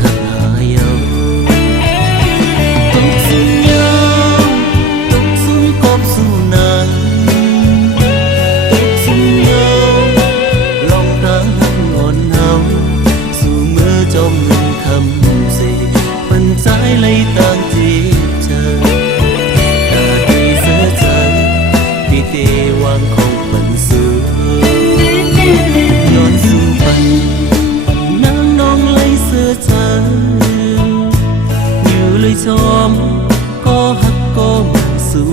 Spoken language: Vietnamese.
何好，有。có hắc có sự